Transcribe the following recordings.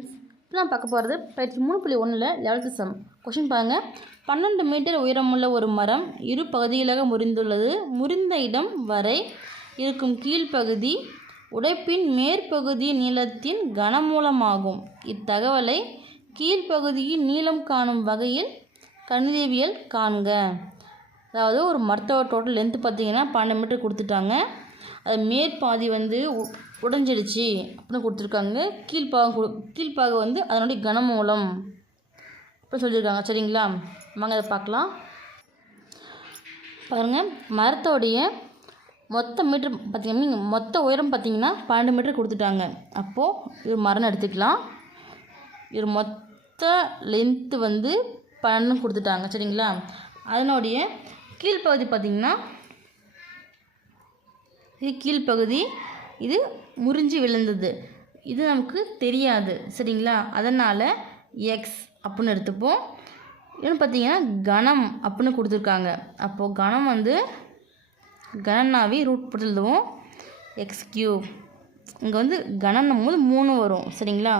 இப்போ நான் பார்க்க போகிறது பயிற்சி மூணு புள்ளி ஒன்றில் லெவல்த்து சம் கொஷின் பாருங்கள் பன்னெண்டு மீட்டர் உயரமுள்ள ஒரு மரம் இரு பகுதிகளாக முறிந்துள்ளது. முறிந்த இடம் வரை இருக்கும் கீழ்ப்பகுதி உடைப்பின் மேற்பகுதி நீளத்தின் கனமூலமாகும். இத்தகவலை கீழ்ப்பகுதியின் நீளம் காணும் வகையில் கணிதவியல் காண்க. அதாவது ஒரு மரத்தோட டோட்டல் லென்த்து பார்த்தீங்கன்னா பன்னெண்டு மீட்டர் கொடுத்துட்டாங்க. அது மேற்பாதி வந்து உடஞ்சிடுச்சு அப்படின்னு கொடுத்துருக்காங்க. கீழ்ப்பாகம் கொடு கீழ்ப்பாகம் வந்து அதனுடைய கனமூலம் அப்படி சொல்லியிருக்காங்க. சரிங்களா? வாங்க அதை பார்க்கலாம். பாருங்கள் மரத்தோடைய மொத்த மீட்ரு பார்த்தீங்கன்னா மொத்த உயரம் பார்த்தீங்கன்னா பன்னெண்டு மீட்டர் கொடுத்துட்டாங்க. அப்போது இது மரம் எடுத்துக்கலாம். இது மொத்த லென்த்து வந்து பன்னெண்டு கொடுத்துட்டாங்க. சரிங்களா? அதனுடைய கீழ்ப்பகுதி பார்த்திங்கன்னா இது கீழ்ப்பகுதி. இது முறிஞ்சு விழுந்தது. இது நமக்கு தெரியாது. சரிங்களா? அதனால் எக்ஸ் அப்புடின்னு எடுத்துப்போம். இன்னும் பார்த்தீங்கன்னா கணம் அப்புடின்னு கொடுத்துருக்காங்க. அப்போது கணம் வந்து கணனாவே ரூட் போட்டு எழுதுவோம். எக்ஸ் கியூப் இங்கே வந்து கணன்னும் போது மூணு வரும். சரிங்களா?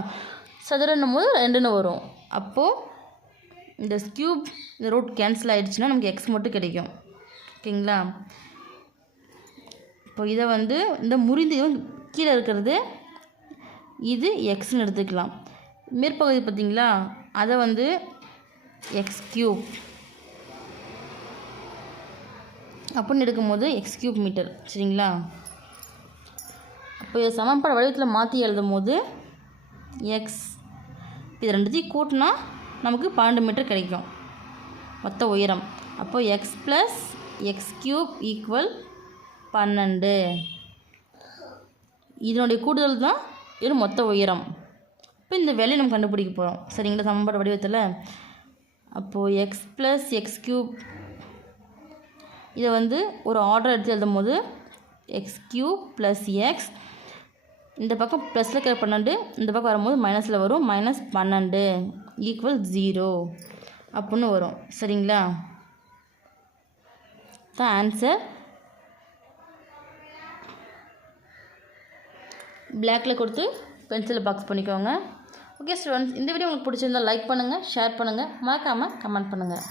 சதுரன்னும் போது ரெண்டுன்னு வரும். அப்போது இந்த ஸ்கியூப் இந்த ரூட் கேன்சல் ஆகிடுச்சுன்னா நமக்கு எக்ஸ் மட்டும் கிடைக்கும். ஓகேங்களா? இப்போ இதை வந்து இந்த முறிந்து கீழே இருக்கிறது இது எக்ஸ்னு எடுத்துக்கலாம். மேற்பகுதி பார்த்திங்களா? அதை வந்து எக்ஸ் கியூப் அப்படின்னு எடுக்கும்போது எக்ஸ் கியூப் மீட்டர் சரிங்களா? அப்போ சமன்பாடு வடிவத்தில் மாற்றி எழுதும் போது எக்ஸ் இது ரெண்டுத்தையும் கூட்டினா நமக்கு பன்னெண்டு மீட்டர் கிடைக்கும். மொத்த உயரம். அப்போ x plus x cube equal பன்னெண்டு. இதனுடைய கூடுதல் தான் இது மொத்த உயரம். இப்போ இந்த வேலையை நம்ம கண்டுபிடிக்க போகிறோம் சரிங்களா? சமன்பாடு வடிவத்தில். அப்போது எக்ஸ் ப்ளஸ் எக்ஸ் கியூப் இதை வந்து ஒரு ஆர்டர் எடுத்து எழுதும் போது எக்ஸ் கியூப் ப்ளஸ் எக்ஸ் இந்த பக்கம் ப்ளஸில் இருக்கிற பன்னெண்டு இந்த பக்கம் வரும்போது மைனஸில் வரும். மைனஸ் பன்னெண்டு ஈக்குவல் ஜீரோ அப்புடின்னு வரும். சரிங்களா? தான் ஆன்சர் பிளாக்ல கொடுத்து பென்சிலில் பாக்ஸ் பண்ணிக்கோங்க. ஓகே ஸ்டூடெண்ட்ஸ் இந்த வீடியோ உங்களுக்கு பிடிச்சிருந்தா லைக் பண்ணுங்கள் ஷேர் பண்ணுங்கள் மறக்காமல் கமெண்ட் பண்ணுங்கள்